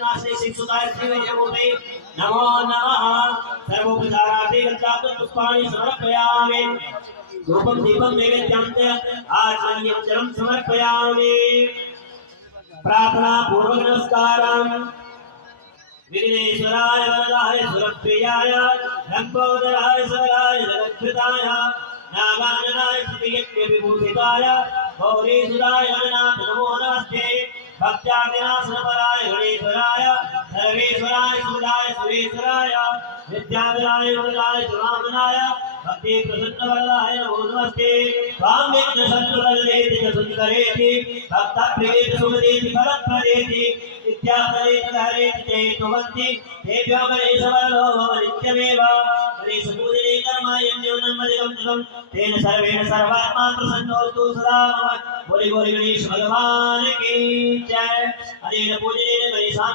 श्री शिवसुताय श्री वैजमूर्ते नमो नमः सर्वोपचारार्थी गच्छातु पुष्पाणि समर्पयामि धूपं दीपं नैवेद्यं च आचमनीयं जलं समर्पयामि प्रार्थना पूर्वक नमस्कारं विघ्नेश्वराय वरदाय सुरप्रियाय लंबोदराय सबलाय जगद्कृताय नागाननाय श्रीयज्ञ विभूषिताय गौरीसुराय गणनाथ नमो नमस्ते भक्त्यादिनाशनपराय गणेश्वराय सर्वेश्वराय सुराय सुरेश्वराय विद्याधराय वरदाय सुरामनाय भक्ति प्रसन्नवरदाय नमो नमस्ते त्वां विघ्नशत्रुवल्लेति च सुन्दरेति भक्तप्रियेति सुमदेति फलप्रदेति इत्यादरेति हरेति चेतुवन्ति तेभ्यो गणेशवरदो भव नित्यमेव गणेशपूजने कर्मायन्योन्नमधिकं कृतं तेन सर्वेण सर्वात्मा प्रसन्नोऽस्तु सदा मम बोले बोले गणेश भगवान की जय अनेन पूजनेन गणेशामि